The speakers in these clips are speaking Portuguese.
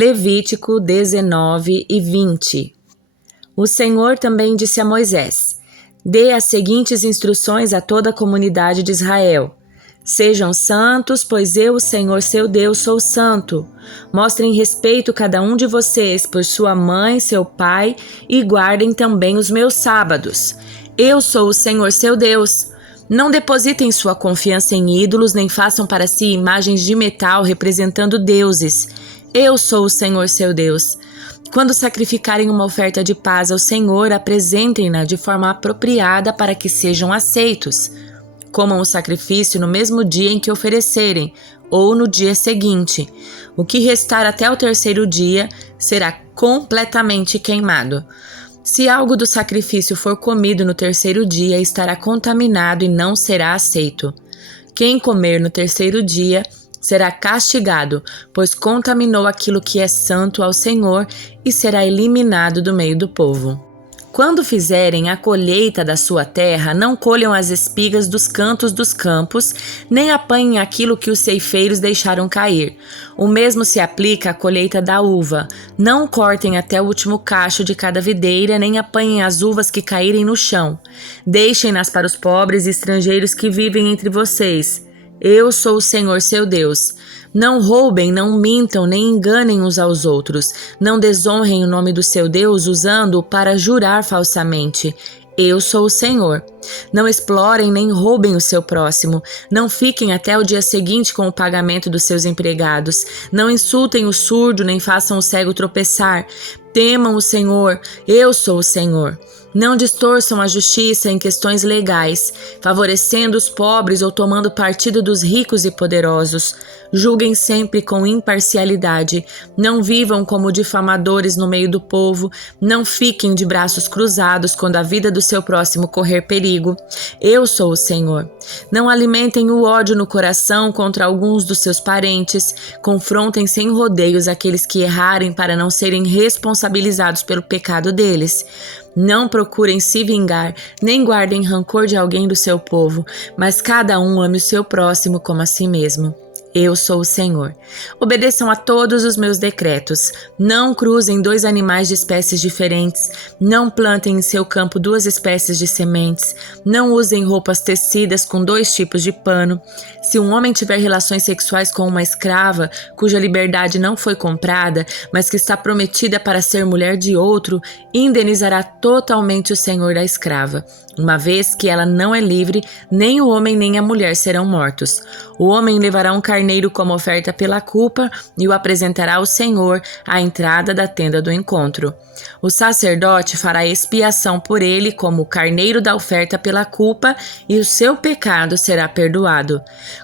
Levítico 19 e 20. O Senhor também disse a Moisés: dê as seguintes instruções a toda a comunidade de Israel. Sejam santos, pois eu, o Senhor seu Deus, sou santo. Mostrem respeito cada um de vocês por sua mãe, seu pai, e guardem também os meus sábados. Eu sou o Senhor seu Deus. Não depositem sua confiança em ídolos, nem façam para si imagens de metal representando deuses. Eu sou o Senhor seu Deus. Quando sacrificarem uma oferta de paz ao Senhor, apresentem-na de forma apropriada para que sejam aceitos. Comam o sacrifício no mesmo dia em que oferecerem, ou no dia seguinte. O que restar até o terceiro dia será completamente queimado. Se algo do sacrifício for comido no terceiro dia, estará contaminado e não será aceito. Quem comer no terceiro dia será castigado, pois contaminou aquilo que é santo ao Senhor e será eliminado do meio do povo. Quando fizerem a colheita da sua terra, não colham as espigas dos cantos dos campos, nem apanhem aquilo que os ceifeiros deixaram cair. O mesmo se aplica à colheita da uva. Não cortem até o último cacho de cada videira, nem apanhem as uvas que caírem no chão. Deixem-nas para os pobres e estrangeiros que vivem entre vocês. Eu sou o Senhor seu Deus. Não roubem, não mintam, nem enganem uns aos outros. Não desonrem o nome do seu Deus usando-o para jurar falsamente. Eu sou o Senhor. Não explorem nem roubem o seu próximo. Não fiquem até o dia seguinte com o pagamento dos seus empregados. Não insultem o surdo, nem façam o cego tropeçar. Temam o Senhor. Eu sou o Senhor. Não distorçam a justiça em questões legais, favorecendo os pobres ou tomando partido dos ricos e poderosos. Julguem sempre com imparcialidade. Não vivam como difamadores no meio do povo. Não fiquem de braços cruzados quando a vida do seu próximo correr perigo. Eu sou o Senhor. Não alimentem o ódio no coração contra alguns dos seus parentes. Confrontem sem rodeios aqueles que errarem para não serem responsabilizados pelo pecado deles. Não procurem se vingar, nem guardem rancor de alguém do seu povo, mas cada um ame o seu próximo como a si mesmo. Eu sou o Senhor. Obedeçam a todos os meus decretos. Não cruzem 2 animais de espécies diferentes. Não plantem em seu campo 2 espécies de sementes. Não usem roupas tecidas com 2 tipos de pano. Se um homem tiver relações sexuais com uma escrava, cuja liberdade não foi comprada, mas que está prometida para ser mulher de outro, indenizará totalmente o senhor da escrava. Uma vez que ela não é livre, nem o homem nem a mulher serão mortos. O homem levará um carneiro como oferta pela culpa e o apresentará ao Senhor à entrada da tenda do encontro. O sacerdote fará expiação por ele como o carneiro da oferta pela culpa e o seu pecado será perdoado.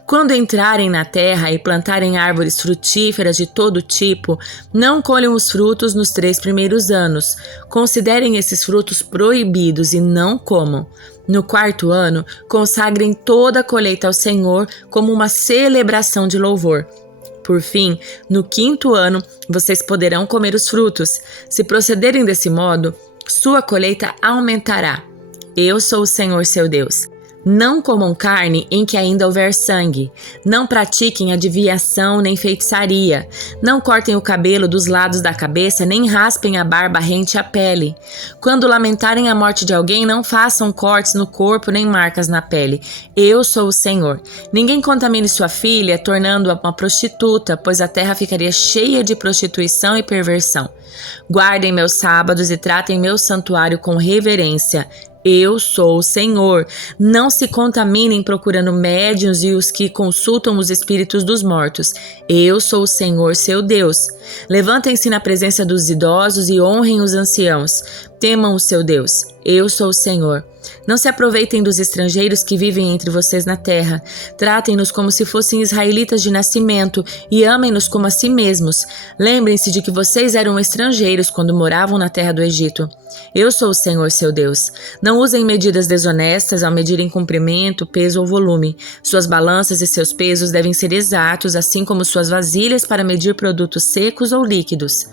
Quando entrarem na terra e plantarem árvores frutíferas de todo tipo, não colham os frutos nos 3 primeiros anos. Considerem esses frutos proibidos e não comam. No 4º ano, consagrem toda a colheita ao Senhor como uma celebração de louvor. Por fim, no 5º ano, vocês poderão comer os frutos. Se procederem desse modo, sua colheita aumentará. Eu sou o Senhor seu Deus. Não comam carne em que ainda houver sangue. Não pratiquem adivinhação nem feitiçaria. Não cortem o cabelo dos lados da cabeça, nem raspem a barba rente à pele. Quando lamentarem a morte de alguém, não façam cortes no corpo nem marcas na pele. Eu sou o Senhor. Ninguém contamine sua filha, tornando-a uma prostituta, pois a terra ficaria cheia de prostituição e perversão. Guardem meus sábados e tratem meu santuário com reverência. Eu sou o Senhor. Não se contaminem procurando médiuns e os que consultam os espíritos dos mortos. Eu sou o Senhor, seu Deus. Levantem-se na presença dos idosos e honrem os anciãos. Temam o seu Deus. Eu sou o Senhor. Não se aproveitem dos estrangeiros que vivem entre vocês na terra. Tratem-nos como se fossem israelitas de nascimento e amem-nos como a si mesmos. Lembrem-se de que vocês eram estrangeiros quando moravam na terra do Egito. Eu sou o Senhor, seu Deus. Não usem medidas desonestas ao medirem comprimento, peso ou volume. Suas balanças e seus pesos devem ser exatos, assim como suas vasilhas para medir produtos secos ou líquidos.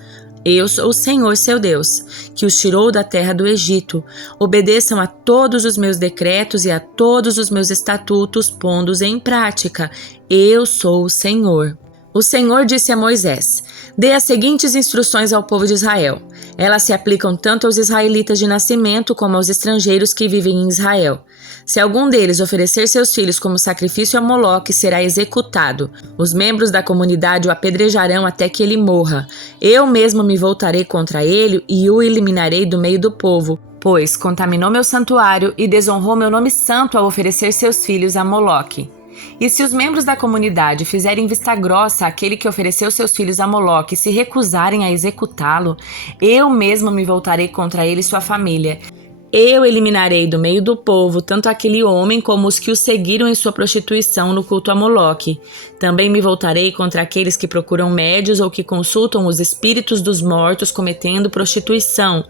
Eu sou o Senhor, seu Deus, que os tirou da terra do Egito. Obedeçam a todos os meus decretos e a todos os meus estatutos, pondo-os em prática. Eu sou o Senhor. O Senhor disse a Moisés: Dê as seguintes instruções ao povo de Israel. Elas se aplicam tanto aos israelitas de nascimento como aos estrangeiros que vivem em Israel. Se algum deles oferecer seus filhos como sacrifício a Moloque, será executado. Os membros da comunidade o apedrejarão até que ele morra. Eu mesmo me voltarei contra ele e o eliminarei do meio do povo, pois contaminou meu santuário e desonrou meu nome santo ao oferecer seus filhos a Moloque. E se os membros da comunidade fizerem vista grossa àquele que ofereceu seus filhos a Moloque e se recusarem a executá-lo, eu mesmo me voltarei contra ele e sua família. Eu eliminarei do meio do povo tanto aquele homem como os que o seguiram em sua prostituição no culto a Moloque. Também me voltarei contra aqueles que procuram médios ou que consultam os espíritos dos mortos cometendo prostituição.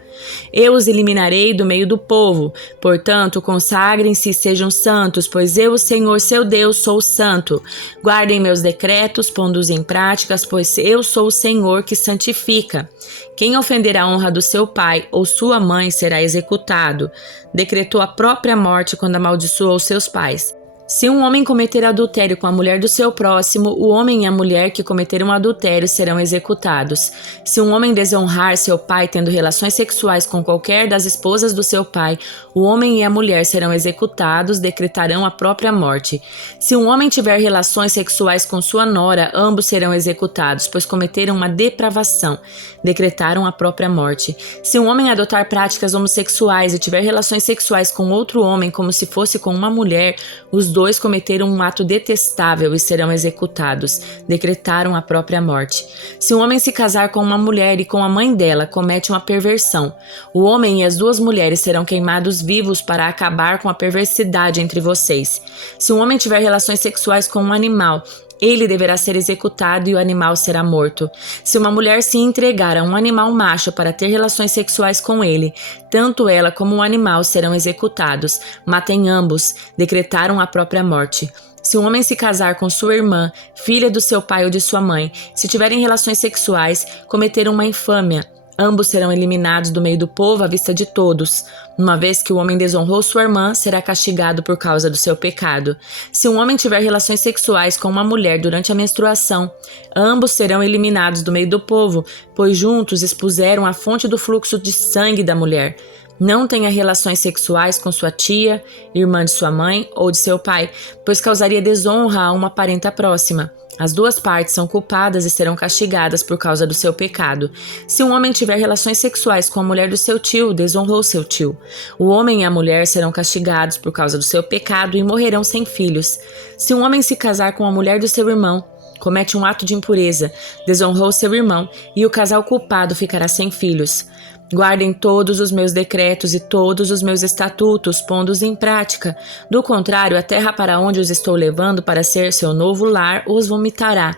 Eu os eliminarei do meio do povo. Portanto, consagrem-se e sejam santos, pois eu, o Senhor, seu Deus, sou santo. Guardem meus decretos, pondo-os em práticas, pois eu sou o Senhor que santifica. Quem ofender a honra do seu pai ou sua mãe será executado. Decretou a própria morte quando amaldiçoou seus pais. Se um homem cometer adultério com a mulher do seu próximo, o homem e a mulher que cometeram adultério serão executados. Se um homem desonrar seu pai tendo relações sexuais com qualquer das esposas do seu pai, o homem e a mulher serão executados, decretarão a própria morte. Se um homem tiver relações sexuais com sua nora, ambos serão executados, pois cometeram uma depravação, decretaram a própria morte. Se um homem adotar práticas homossexuais e tiver relações sexuais com outro homem como se fosse com uma mulher, os dois cometeram um ato detestável e serão executados, decretaram a própria morte. Se um homem se casar com uma mulher e com a mãe dela, comete uma perversão. O homem e as duas mulheres serão queimados vivos para acabar com a perversidade entre vocês. Se um homem tiver relações sexuais com um animal, ele deverá ser executado e o animal será morto. Se uma mulher se entregar a um animal macho para ter relações sexuais com ele, tanto ela como o animal serão executados. Matem ambos, decretaram a própria morte. Se um homem se casar com sua irmã, filha do seu pai ou de sua mãe, se tiverem relações sexuais, cometeram uma infâmia. Ambos serão eliminados do meio do povo à vista de todos. Uma vez que o homem desonrou sua irmã, será castigado por causa do seu pecado. Se um homem tiver relações sexuais com uma mulher durante a menstruação, ambos serão eliminados do meio do povo, pois juntos expuseram a fonte do fluxo de sangue da mulher. Não tenha relações sexuais com sua tia, irmã de sua mãe ou de seu pai, pois causaria desonra a uma parenta próxima. As duas partes são culpadas e serão castigadas por causa do seu pecado. Se um homem tiver relações sexuais com a mulher do seu tio, desonrou seu tio. O homem e a mulher serão castigados por causa do seu pecado e morrerão sem filhos. Se um homem se casar com a mulher do seu irmão, comete um ato de impureza, desonrou seu irmão e o casal culpado ficará sem filhos. Guardem todos os meus decretos e todos os meus estatutos, pondo-os em prática. Do contrário, a terra para onde os estou levando para ser seu novo lar os vomitará.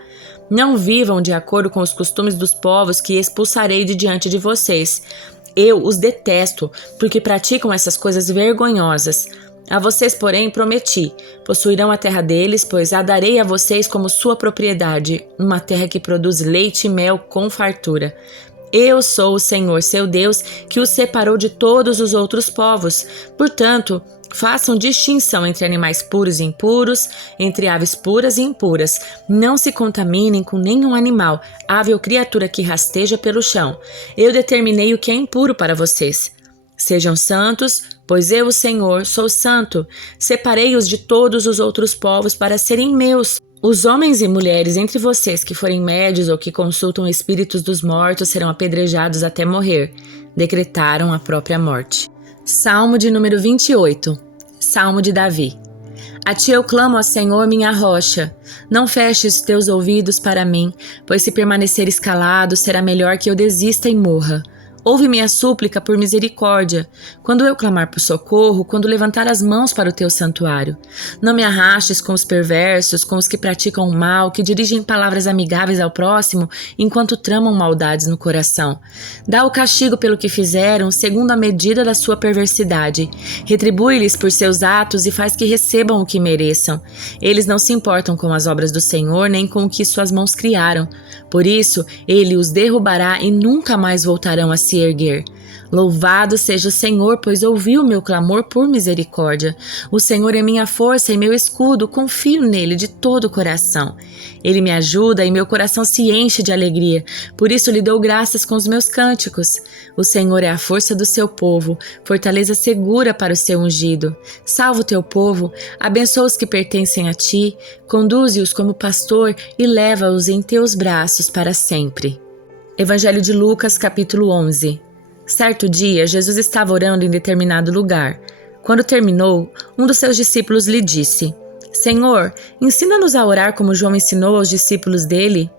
Não vivam de acordo com os costumes dos povos que expulsarei de diante de vocês. Eu os detesto, porque praticam essas coisas vergonhosas. A vocês, porém, prometi: possuirão a terra deles, pois a darei a vocês como sua propriedade, uma terra que produz leite e mel com fartura. Eu sou o Senhor, seu Deus, que os separou de todos os outros povos. Portanto, façam distinção entre animais puros e impuros, entre aves puras e impuras. Não se contaminem com nenhum animal, ave ou criatura que rasteja pelo chão. Eu determinei o que é impuro para vocês. Sejam santos, pois eu, o Senhor, sou santo. Separei-os de todos os outros povos para serem meus. Os homens e mulheres entre vocês que forem médios ou que consultam espíritos dos mortos serão apedrejados até morrer. Decretaram a própria morte. Salmo de número 28. Salmo de Davi. A ti eu clamo, ó Senhor, minha rocha. Não feches teus ouvidos para mim, pois se permaneceres calado, será melhor que eu desista e morra. Ouve minha súplica por misericórdia, quando eu clamar por socorro, quando levantar as mãos para o teu santuário. Não me arrastes com os perversos, com os que praticam o mal, que dirigem palavras amigáveis ao próximo, enquanto tramam maldades no coração. Dá o castigo pelo que fizeram, segundo a medida da sua perversidade. Retribui-lhes por seus atos e faz que recebam o que mereçam. Eles não se importam com as obras do Senhor, nem com o que suas mãos criaram. Por isso, ele os derrubará e nunca mais voltarão a se erguer. Louvado seja o Senhor, pois ouviu o meu clamor por misericórdia. O Senhor é minha força e meu escudo, confio nele de todo o coração. Ele me ajuda e meu coração se enche de alegria, por isso lhe dou graças com os meus cânticos. O Senhor é a força do seu povo, fortaleza segura para o seu ungido. Salva o teu povo, abençoa os que pertencem a ti, conduze-os como pastor e leva-os em teus braços para sempre. Evangelho de Lucas, capítulo 11. Certo dia, Jesus estava orando em determinado lugar. Quando terminou, um dos seus discípulos lhe disse: Senhor, ensina-nos a orar como João ensinou aos discípulos dele.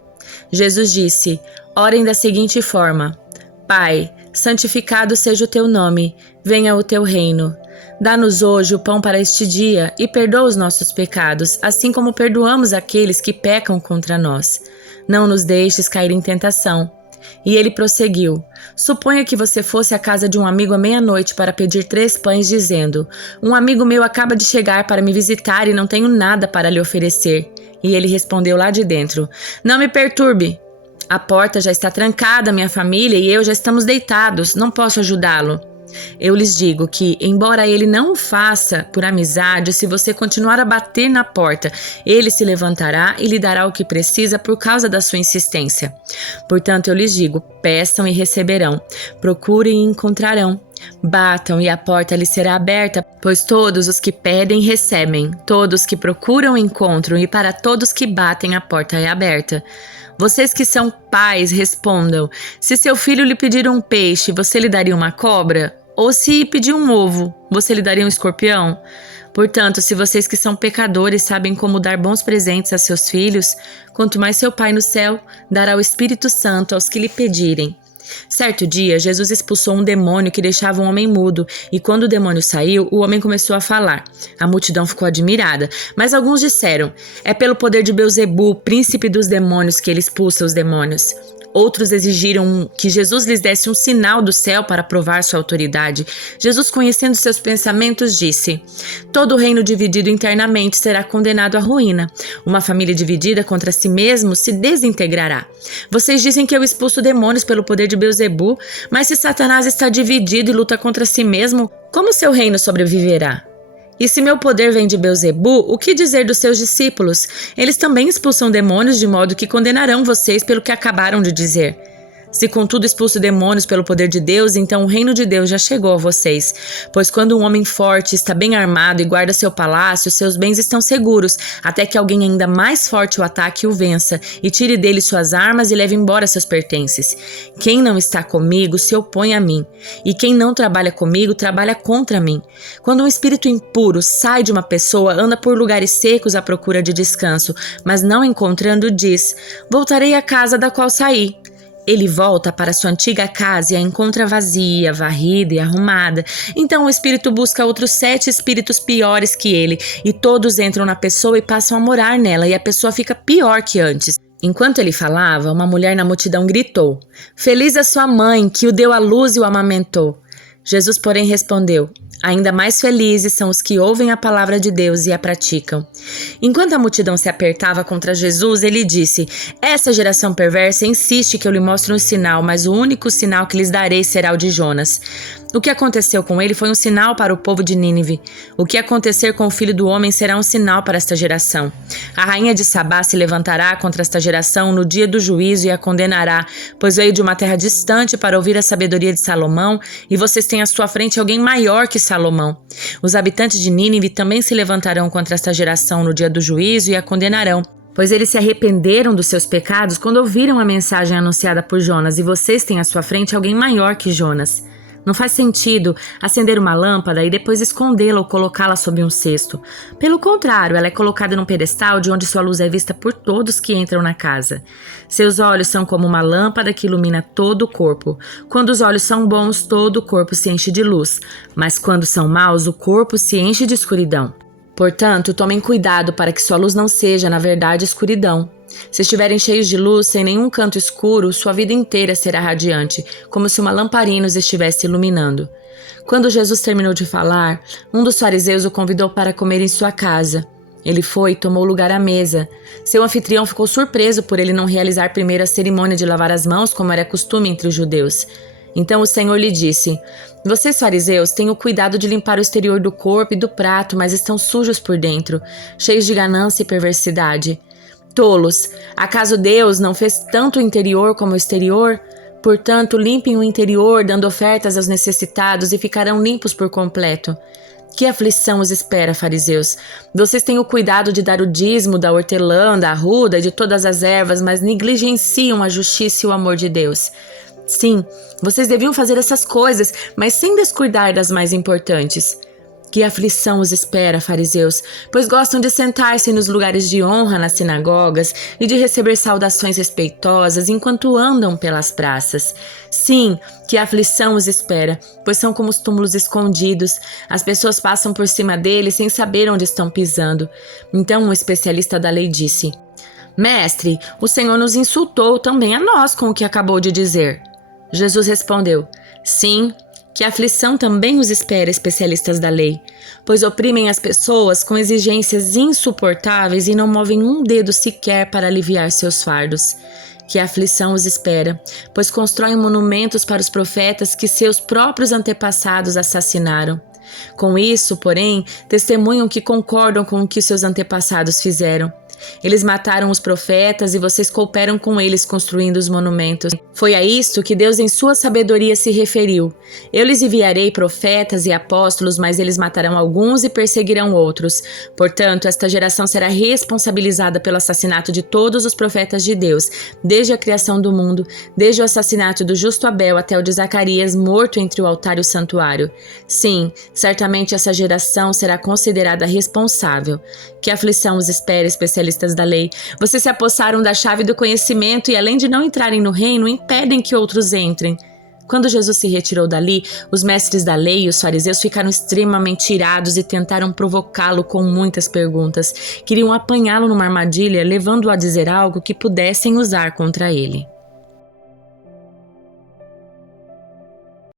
Jesus disse: Orem da seguinte forma: Pai, santificado seja o teu nome, venha o teu reino. Dá-nos hoje o pão para este dia e perdoa os nossos pecados, assim como perdoamos aqueles que pecam contra nós. Não nos deixes cair em tentação. E ele prosseguiu: Suponha que você fosse à casa de um amigo à meia-noite para pedir 3 pães, dizendo: Um amigo meu acaba de chegar para me visitar e não tenho nada para lhe oferecer. E ele respondeu lá de dentro: Não me perturbe. A porta já está trancada, minha família e eu já estamos deitados, não posso ajudá-lo. Eu lhes digo que, embora ele não o faça por amizade, se você continuar a bater na porta, ele se levantará e lhe dará o que precisa por causa da sua insistência. Portanto, eu lhes digo: peçam e receberão, procurem e encontrarão, batam e a porta lhes será aberta, pois todos os que pedem recebem, todos que procuram encontram e para todos que batem a porta é aberta. Vocês que são pais, respondam: se seu filho lhe pedir um peixe, você lhe daria uma cobra? Ou se pedir um ovo, você lhe daria um escorpião? Portanto, se vocês que são pecadores sabem como dar bons presentes a seus filhos, quanto mais seu Pai no céu dará o Espírito Santo aos que lhe pedirem. Certo dia, Jesus expulsou um demônio que deixava um homem mudo, e quando o demônio saiu, o homem começou a falar. A multidão ficou admirada, mas alguns disseram: é pelo poder de Belzebu, príncipe dos demônios, que ele expulsa os demônios. Outros exigiram que Jesus lhes desse um sinal do céu para provar sua autoridade. Jesus, conhecendo seus pensamentos, disse: Todo reino dividido internamente será condenado à ruína. Uma família dividida contra si mesmo se desintegrará. Vocês dizem que eu expulso demônios pelo poder de Belzebu, mas se Satanás está dividido e luta contra si mesmo, como seu reino sobreviverá? E se meu poder vem de Belzebu, o que dizer dos seus discípulos? Eles também expulsam demônios, de modo que condenarão vocês pelo que acabaram de dizer. Se contudo expulso demônios pelo poder de Deus, então o reino de Deus já chegou a vocês. Pois quando um homem forte está bem armado e guarda seu palácio, seus bens estão seguros, até que alguém ainda mais forte o ataque e o vença, e tire dele suas armas e leve embora seus pertences. Quem não está comigo se opõe a mim, e quem não trabalha comigo trabalha contra mim. Quando um espírito impuro sai de uma pessoa, anda por lugares secos à procura de descanso, mas não encontrando, diz: Voltarei à casa da qual saí. Ele volta para sua antiga casa e a encontra vazia, varrida e arrumada. Então o espírito busca outros 7 espíritos piores que ele, e todos entram na pessoa e passam a morar nela, e a pessoa fica pior que antes. Enquanto ele falava, uma mulher na multidão gritou: Feliz a sua mãe, que o deu à luz e o amamentou. Jesus, porém, respondeu: Ainda mais felizes são os que ouvem a palavra de Deus e a praticam. Enquanto a multidão se apertava contra Jesus, ele disse: Essa geração perversa insiste que eu lhe mostre um sinal, mas o único sinal que lhes darei será o de Jonas. O que aconteceu com ele foi um sinal para o povo de Nínive. O que acontecer com o Filho do Homem será um sinal para esta geração. A rainha de Sabá se levantará contra esta geração no dia do juízo e a condenará, pois veio de uma terra distante para ouvir a sabedoria de Salomão, e vocês têm à sua frente alguém maior que Salomão. Os habitantes de Nínive também se levantarão contra esta geração no dia do juízo e a condenarão, pois eles se arrependeram dos seus pecados quando ouviram a mensagem anunciada por Jonas, e vocês têm à sua frente alguém maior que Jonas. Não faz sentido acender uma lâmpada e depois escondê-la ou colocá-la sob um cesto. Pelo contrário, ela é colocada num pedestal de onde sua luz é vista por todos que entram na casa. Seus olhos são como uma lâmpada que ilumina todo o corpo. Quando os olhos são bons, todo o corpo se enche de luz, mas quando são maus, o corpo se enche de escuridão. Portanto, tomem cuidado para que sua luz não seja, na verdade, escuridão. Se estiverem cheios de luz, sem nenhum canto escuro, sua vida inteira será radiante, como se uma lamparina os estivesse iluminando. Quando Jesus terminou de falar, um dos fariseus o convidou para comer em sua casa. Ele foi e tomou lugar à mesa. Seu anfitrião ficou surpreso por ele não realizar primeiro a cerimônia de lavar as mãos, como era costume entre os judeus. Então o Senhor lhe disse: Vocês, fariseus, têm o cuidado de limpar o exterior do corpo e do prato, mas estão sujos por dentro, cheios de ganância e perversidade. Tolos! Acaso Deus não fez tanto o interior como o exterior? Portanto, limpem o interior, dando ofertas aos necessitados, e ficarão limpos por completo. Que aflição os espera, fariseus! Vocês têm o cuidado de dar o dízimo da hortelã, da arruda e de todas as ervas, mas negligenciam a justiça e o amor de Deus. Sim, vocês deviam fazer essas coisas, mas sem descuidar das mais importantes. Que aflição os espera, fariseus, pois gostam de sentar-se nos lugares de honra nas sinagogas e de receber saudações respeitosas enquanto andam pelas praças. Sim, que aflição os espera, pois são como os túmulos escondidos. As pessoas passam por cima deles sem saber onde estão pisando. Então um especialista da lei disse: Mestre, o Senhor nos insultou também a nós com o que acabou de dizer. Jesus respondeu: Sim, que aflição também os espera, especialistas da lei, pois oprimem as pessoas com exigências insuportáveis e não movem um dedo sequer para aliviar seus fardos. Que aflição os espera, pois constroem monumentos para os profetas que seus próprios antepassados assassinaram. Com isso, porém, testemunham que concordam com o que seus antepassados fizeram. Eles mataram os profetas e vocês cooperam com eles construindo os monumentos. Foi a isto que Deus em sua sabedoria se referiu. Eu lhes enviarei profetas e apóstolos, mas eles matarão alguns e perseguirão outros. Portanto, esta geração será responsabilizada pelo assassinato de todos os profetas de Deus, desde a criação do mundo, desde o assassinato do justo Abel até o de Zacarias, morto entre o altar e o santuário. Sim, certamente essa geração será considerada responsável. Que aflição os espera, especialistas da lei. Vocês se apossaram da chave do conhecimento e, além de não entrarem no reino, impedem que outros entrem. Quando Jesus se retirou dali, os mestres da lei e os fariseus ficaram extremamente irados e tentaram provocá-lo com muitas perguntas. Queriam apanhá-lo numa armadilha, levando-o a dizer algo que pudessem usar contra ele.